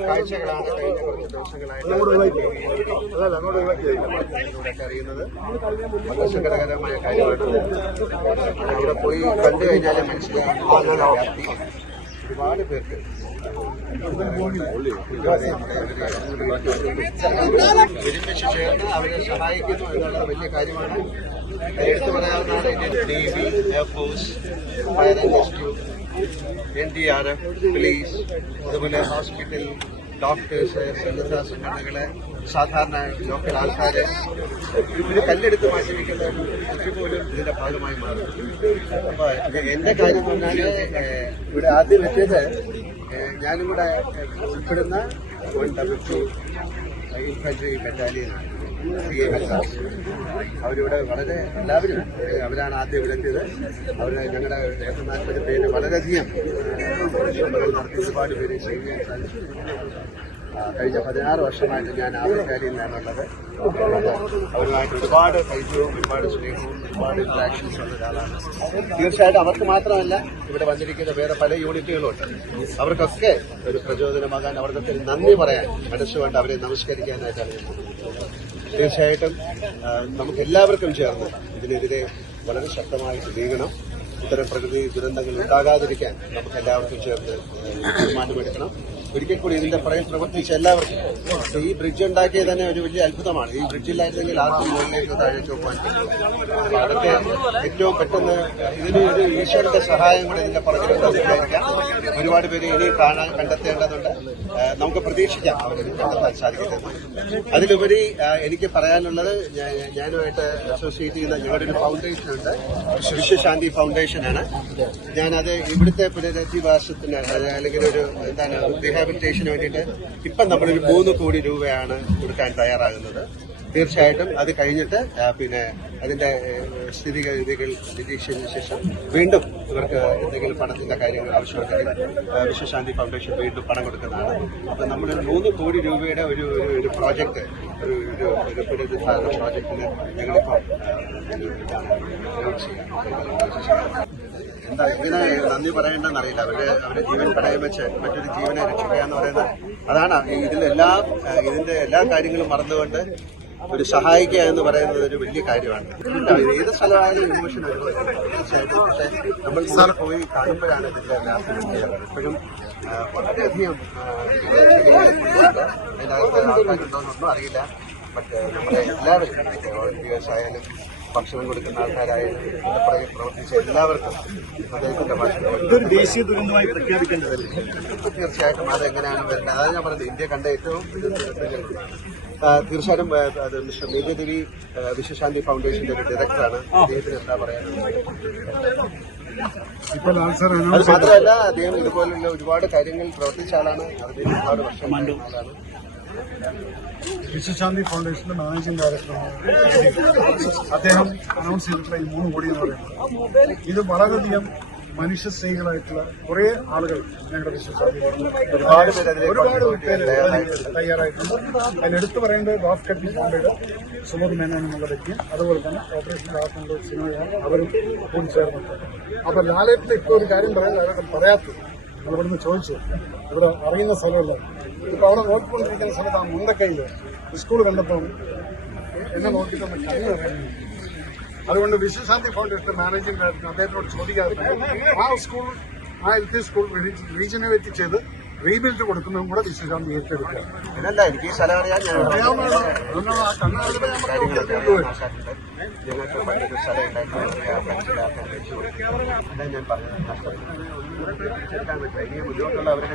കാഴ്ചകളാണ് കഴിഞ്ഞ കുറച്ച് ദിവസങ്ങളായിട്ട് അതല്ല അങ്ങോട്ട് ഒഴിവാക്കിയായിരിക്കും ഇതിലൂടെയൊക്കെ അറിയുന്നത് സങ്കടകരമായ കാര്യമാണ് അവിടെ പോയി കണ്ടു കഴിഞ്ഞാൽ മനസ്സിലാകുന്ന വ്യാപ്തി ഒരുപാട് പേർക്ക് ഒരുമിച്ച് ചേർന്ന് അവരെ സഹായിക്കുന്നു എന്നുള്ളത് വലിയ കാര്യമാണ് എടുത്തു പറയാവുന്നതാണ് Indian navy air force fire rescue N D R F police അതുപോലെ ഹോസ്പിറ്റൽ ഡോക്ടേഴ്സ് സന്നദ്ധ സംഘടനകളെ സാധാരണ ലോക്കൽ ആൾക്കാര്. ഇതിന് കല്ലെടുത്ത് മാറ്റി വയ്ക്കുന്ന കൃഷി പോലും ഇതിന്റെ ഭാഗമായി മാറും. അപ്പൊ എന്റെ കാര്യം പറഞ്ഞാൽ ഇവിടെ ആദ്യം വെച്ചത് ഞാനും കൂടെ ഉൾപ്പെടുന്ന വൺ ഡബിൾ ടു ബറ്റാലിയനാണ്. അവരിവിടെ വളരെ എല്ലാവരും അവരാണ് ആദ്യം എത്തിയത്. അവർ ഞങ്ങളുടെ ദേശനാഥിന്റെ പേര് വളരെയധികം നടത്തി ഒരുപാട് പേര് സാധിച്ചു. കഴിഞ്ഞ പതിനാറ് വർഷമായിട്ട് ഞാൻ ആഫ്രിക്കയിലാണുള്ളത്. അവരുമായിട്ട് ഒരുപാട് പരിചയവും ഒരുപാട് സ്നേഹവും ഒരുപാട് ഇന്ററാക്ഷൻസ് ഉള്ള ഒരാളാണ്. തീർച്ചയായിട്ടും അവർക്ക് മാത്രമല്ല ഇവിടെ വന്നിരിക്കുന്ന വേറെ പല യൂണിറ്റുകളുണ്ട് അവർക്കൊക്കെ ഒരു പ്രചോദനമാകാൻ അവർക്കൊക്കെ നന്ദി പറയാൻ മനസ്സുകൊണ്ട് അവരെ നമസ്കരിക്കാനായിട്ടാണ് ഞാൻ. തീർച്ചയായിട്ടും നമുക്ക് എല്ലാവർക്കും ചേർന്ന് ഇതിനെതിരെ വളരെ ശക്തമായി നീങ്ങണം ഇത്തരം പ്രകൃതി ദുരന്തങ്ങൾ ഉണ്ടാകാതിരിക്കാൻ നമുക്ക് എല്ലാവർക്കും ചേർന്ന് തീരുമാനമെടുക്കണം. ഒരിക്കൽ കൂടി ഇതിന്റെ പുറകിൽ പ്രവർത്തിച്ച എല്ലാവർക്കും ഈ ബ്രിഡ്ജ് ഉണ്ടാക്കിയത് തന്നെ ഒരു വലിയ അത്ഭുതമാണ്. ഈ ബ്രിഡ്ജില്ലായിരുന്നെങ്കിൽ ആർക്കും മുകളിലേക്ക് താഴെ ചോപ്പാൻ പറ്റില്ല. അതൊക്കെ ഏറ്റവും പെട്ടെന്ന് ഇതിന് ഒരു ഈശ്വരന്റെ സഹായം കൂടെ ഇതിന്റെ പുറകിലുണ്ടെന്ന് വിചാരിക്കാം ഒരുപാട് പേര് ഇനി കാണാൻ കണ്ടെത്തേണ്ടതുണ്ട്. നമുക്ക് പ്രതീക്ഷിക്കാം അവരിത് കണ്ടെത്താൻ സാധിക്കട്ടെ അതിലുപരി എനിക്ക് പറയാനുള്ളത് ഞാനുമായിട്ട് അസോസിയേറ്റ് ചെയ്യുന്ന ഞങ്ങളുടെ ഒരു ഫൗണ്ടേഷൻ ഉണ്ട്. വിശ്വശാന്തി ഫൗണ്ടേഷനാണ് ഞാനത് ഇവിടുത്തെ പുനരധിവാസത്തിന് അല്ലെങ്കിൽ ഒരു എന്താണ് റീഹാബിലിറ്റേഷന് വേണ്ടിയിട്ട് ഇപ്പം നമ്മളൊരു മൂന്ന് കോടി രൂപയാണ് കൊടുക്കാൻ തയ്യാറാകുന്നത്. തീർച്ചയായിട്ടും അത് കഴിഞ്ഞിട്ട് പിന്നെ അതിന്റെ സ്ഥിതിഗതികൾ നിരീക്ഷിച്ചതിന് ശേഷം വീണ്ടും ഇവർക്ക് എന്തെങ്കിലും പണത്തിന്റെ കാര്യങ്ങൾ ആവശ്യമുണ്ടെങ്കിൽ വിശ്വശാന്തി ഫൗണ്ടേഷൻ വീണ്ടും പണം കൊടുക്കുന്നതാണ്. അപ്പൊ നമ്മൾ മൂന്ന് കോടി രൂപയുടെ ഒരു ഒരു പ്രോജക്റ്റ് ഒരു ഒരു പ്രോജക്റ്റിന് ഞങ്ങളിപ്പോൾ എന്താ ഇങ്ങനെ നന്ദി പറയേണ്ടെന്ന് അറിയില്ല അവർ അവരുടെ ജീവൻ പടയം വെച്ച് മറ്റൊരു ജീവനെ രക്ഷിക്കുക എന്ന് പറയുന്നത് അതാണ് ഇതിലെല്ലാം ഇതിന്റെ എല്ലാ കാര്യങ്ങളും മറന്നുകൊണ്ട് ഒരു സഹായിക്കുക എന്ന് പറയുന്നത് ഒരു വലിയ കാര്യമാണ്. ഏത് സ്ഥലമായാലും ഇമോഷൻ തീർച്ചയായിട്ടും. പക്ഷേ നമ്മൾ സാർ പോയി കാണുമ്പോഴാണ് ഇതിന്റെ വ്യാപ്തി എപ്പോഴും വളരെയധികം അതിനകത്ത് ആൾക്കാരുണ്ടോന്നൊന്നും അറിയില്ല. ബട്ട് നമ്മുടെ എല്ലാവരും വോളണ്ടിയേഴ്സ് ആയാലും ഭക്ഷണം കൊടുക്കുന്ന ആൾക്കാരായാലും ഇതിന്റെ പുറകെ പ്രവർത്തിച്ച എല്ലാവർക്കും അദ്ദേഹത്തിന്റെ ഭാഷ ഇതൊരു ദേശീയ ദുരന്തമായി പ്രഖ്യാപിക്കേണ്ടതല്ലേ? തീർച്ചയായിട്ടും അതെങ്ങനെയാണ് വരുന്നത്? അതാണ് ഞാൻ പറഞ്ഞത്. ഇന്ത്യ കണ്ട ഏറ്റവും തീർച്ചയായിട്ടും അത് മിസ്റ്റർ മേഘദേവി വിശ്വശാന്തി ഫൗണ്ടേഷന്റെ ഒരു ഡയറക്ടറാണ്. അദ്ദേഹത്തിന് എന്താ പറയാനുള്ളത് മാത്രമല്ല അദ്ദേഹം ഇതുപോലുള്ള ഒരുപാട് കാര്യങ്ങൾ പ്രവർത്തിച്ച ആളാണ്. അദ്ദേഹം ഒരുപാട് വർഷം ആളാണ്. വിശ്വശാന്തി ഫൗണ്ടേഷന്റെ മാനേജിംഗ് ഡയറക്ടറാണ് അദ്ദേഹം അനൗൺസ് ചെയ്തിട്ടുള്ള ഈ മൂന്ന് കോടി എന്ന് പറയുന്നത്. ഇത് വളരെയധികം മനുഷ്യ സ്നേഹികളായിട്ടുള്ള കുറെ ആളുകൾ ഞങ്ങളുടെ വിശ്വശാന്തി ഒരുപാട് പേര് തയ്യാറായിട്ടുണ്ട്. അതിലെടുത്ത് പറയേണ്ടത് ഡോഫ് കട്ടി ഫാമിലിയുടെ സുമത് മേനോൻ എന്നുള്ള വ്യക്തിയും അതുപോലെ തന്നെ ഓപ്പറേഷൻ ഡാഫ് എന്നുള്ള സിനിമയാണ് അവരും കൂടി ചേർന്നിട്ടുണ്ട് അപ്പൊ ലാലേട്ടിന്റെ ഇപ്പോൾ ഒരു കാര്യം പറയാൻ ലാലേട്ടൻ പറയാത്തത് നമ്മളിവിടുന്ന് ചോദിച്ചു ഇവിടെ അറിയുന്ന സ്ഥലമല്ല ഇപ്പൊ അവിടെ നോക്കിക്കൊണ്ടിരിക്കുന്ന സ്ഥലത്ത് ആ മുണ്ടക്കൈയിൽ സ്കൂൾ കണ്ടപ്പോൾ എന്നെ പറയുന്നു അതുകൊണ്ട് വിശ്വശാന്തി ഫൗണ്ടേഷൻ മാനേജിംഗ് ഡയറക്ടർ അദ്ദേഹത്തോട് ചോദിക്കാറുണ്ട്. ആ സ്കൂൾ ആ എൽ പി സ്കൂൾ റീജനറേറ്റ് ചെയ്ത് റീബിൽഡ് കൊടുക്കുന്നതും കൂടെ വിശ്വശാന്തി ഏറ്റെടുക്കുക.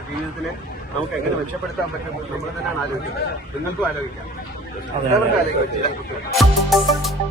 ജീവിതത്തിനെ നമുക്ക് എങ്ങനെ മെച്ചപ്പെടുത്താൻ പറ്റും നമ്മൾ തന്നെയാണ് ആലോചിക്കുന്നത്. നിങ്ങൾക്കും ആലോചിക്കാം. എല്ലാവർക്കും ആലോചിക്കാം.